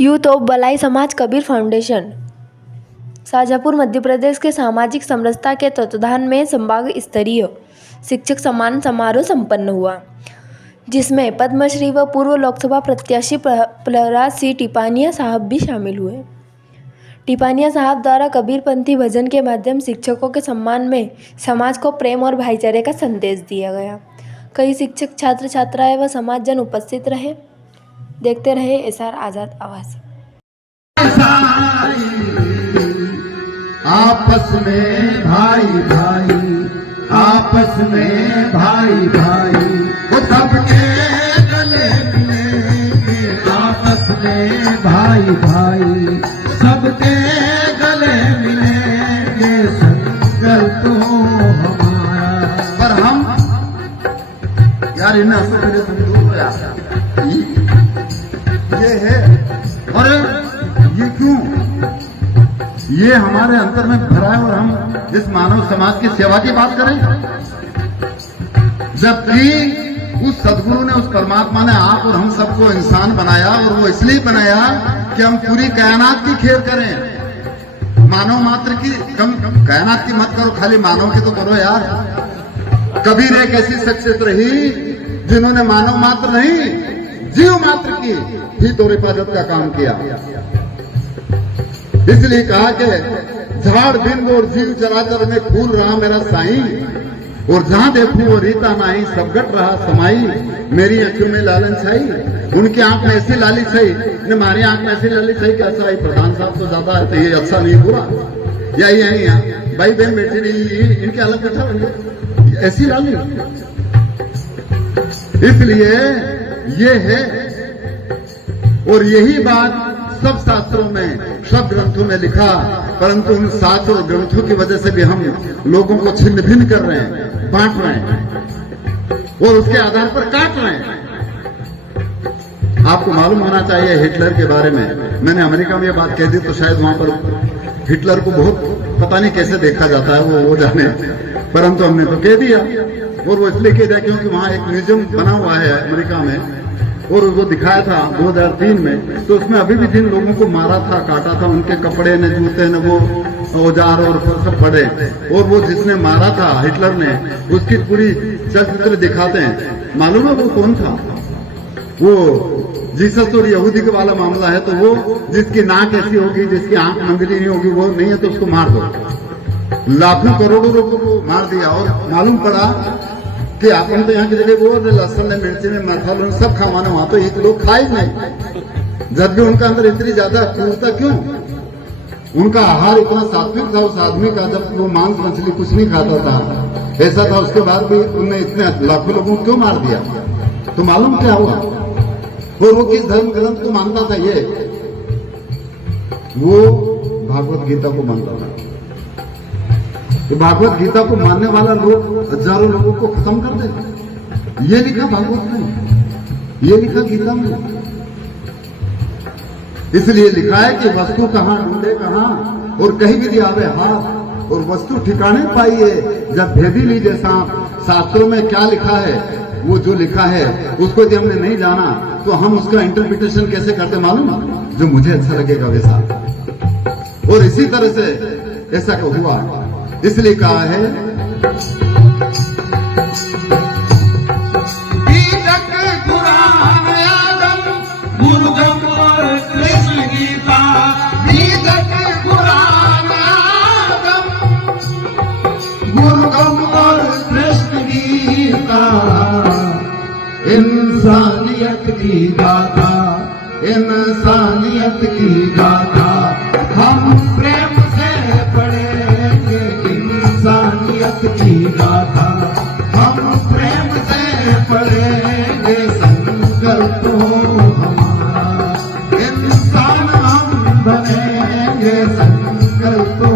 Youth of भलाई समाज Kabir foundation Shajapur Madhya Pradesh के सामाजिक समरसता के तत्वाधान में संभाग स्तरीय शिक्षक सम्मान समारोह संपन्न हुआ, जिसमें पद्मश्री व पूर्व लोकसभा प्रत्याशी प्रहलाद सिंह टिपानिया साहब भी शामिल हुए। टिपानिया साहब द्वारा कबीरपंथी भजन के माध्यम शिक्षकों के सम्मान में समाज को प्रेम और भाईचारे का संदेश दिया गया। कई शिक्षक, छात्र छात्राएं व समाजजन उपस्थित रहे। देखते रहे एसआर आजाद आवाज। आपस में भाई भाई, आपस में भाई भाई, वो सबके गले मिलेंगे। आपस में भाई भाई, सबके गले मिलेंगे। संकल्प हो हमारा। पर हम यार इन्हें असर मेरे संदूर ये है, और ये क्यों? ये हमारे अंतर में भरा है और हम इस मानव समाज की सेवा की बात करें, जबकि उस सदगुरु ने, उस परमात्मा ने आप और हम सबको इंसान बनाया, और वो इसलिए बनाया कि हम पूरी कायनात की खेल करें। मानव मात्र की कायनात की मत करो, खाली मानव की तो करो यार। कबीर एक ऐसी शख्सियत रही जिन्होंने मानव मात्र नहीं, जीव मात्र की हित और हिफाजत का काम किया। इसलिए कहा कि झाड़ बिंब और जीव चराचर में फूल रहा मेरा साईं, और जहां देखूं वो रीता नाई, सब घट रहा समाई। मेरी आंखों में लालन छाई, उनकी आंख में ऐसी लाली छाई, हमारी आंख में ऐसी लाली छाई। कैसा है प्रधान साहब तो ज्यादा है, तो ये अच्छा नहीं बुरा, यही है भाई बहन बेटी नहीं, इनके अलग बैठा होंगे ऐसी लाली। इसलिए ये है, और यही बात सब शास्त्रों में, सब ग्रंथों में लिखा, परंतु उन शास्त्र और ग्रंथों की वजह से भी हम लोगों को छिन्न भिन्न कर रहे हैं, बांट रहे हैं और उसके आधार पर काट रहे हैं। आपको मालूम होना चाहिए हिटलर के बारे में, मैंने अमेरिका में ये बात कह दी तो शायद वहां पर हिटलर को बहुत पता नहीं कैसे देखा जाता है, वो जाने, परंतु हमने तो कह दिया। और वो इसलिए कह दिया क्योंकि वहां एक म्यूजियम बना हुआ है अमेरिका में, और वो दिखाया था 2003 में, तो उसमें अभी भी जिन लोगों को मारा था, काटा था, उनके कपड़े न जूते न वो औजार और सब पड़े, और वो जिसने मारा था हिटलर ने, उसकी पूरी चलचित्र दिखाते हैं। मालूम है वो कौन था? वो जीसस और यहूदी का वाला मामला है, तो वो जिसकी नाक ऐसी होगी, जिसकी आंख मंगली नहीं होगी, वो नहीं है तो उसको मार दो। लाखों करोड़ों लोगों को मार दिया, और मालूम पड़ा कि अपन तो यहाँ की जगह वो लहसुन ने, मिर्ची में, मसालों सब खावाना, वहां तो एक लोग खाए नहीं। जब भी उनका अंदर इतनी ज्यादा क्रूरता क्यों? उनका आहार इतना सात्विक था उस आदमी का, जब वो मांस मछली कुछ नहीं खाता था, ऐसा था। उसके बाद भी उन्होंने इतने लाखों लोगों को क्यों मार दिया? तो मालूम क्या हुआ? और वो किस धर्म ग्रंथ को मानता था? ये वो भागवत गीता को मानता था। तो भागवत गीता को मानने वाला लोग हजारों लोगों को खत्म कर देते। ये लिखा भागवत में, ये लिखा गीता में। इसलिए लिखा है कि वस्तु कहां ढूंढे कहां, और कहीं भी आवे हाथ, और वस्तु ठिकाने पाइए जब भेदी लीजिए सांप। शास्त्रों में क्या लिखा है, वो जो लिखा है उसको यदि हमने नहीं जाना तो हम उसका इंटरप्रिटेशन कैसे करते मालूम? जो मुझे अच्छा लगेगा वैसा। और इसी तरह से ऐसा को हुआ, इसलिए कहा है इंसानियत की गाथा, इंसानियत की गाथा हम प्रेम से पढ़ेंगे। इंसानियत की गाथा हम प्रेम से पढ़ेंगे। संकल्प हो हमारा, इंसान हम बनेंगे। संकल्प